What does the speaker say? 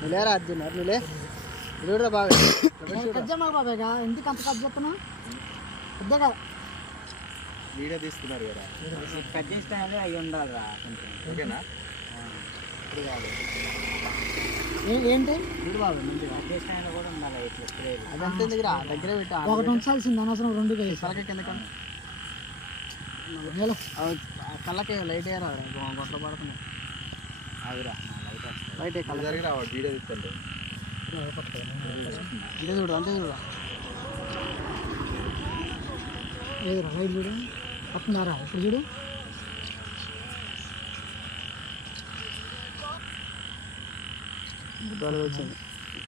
మిలేరా Arjun Milei ఇది బాగా కజ్జమ్మా బాబాయ్గా ఎందుకు అంత కట్ చెప్తున్నా పెద్దగా వీడియో తీసుకున్నారు కదా కట్ చేస్తే అవి ఉండాలిరా ఓకేనా ఏంటి చూడు బాబు మంచిగా కట్ చేసిన కూడా ఉండాలి అదంతా దగ్గర దగ్గర పెట్టా ఒకటి ఉంచాల్సింది అనవసరం రెండు కళ్ళకి కిందకి కళ్ళకి లైట్ అయ్యారా గొంతలు పడుతున్నాయి అదిరా లైట్ కళ్ళ దగ్గర రావాలి వీడియో తీసుకోండి అంతే చూడు అంతే చూడు ఏదిరా రైట్ చూడు వస్తున్నారా ఇప్పుడు చూడు వచ్చింది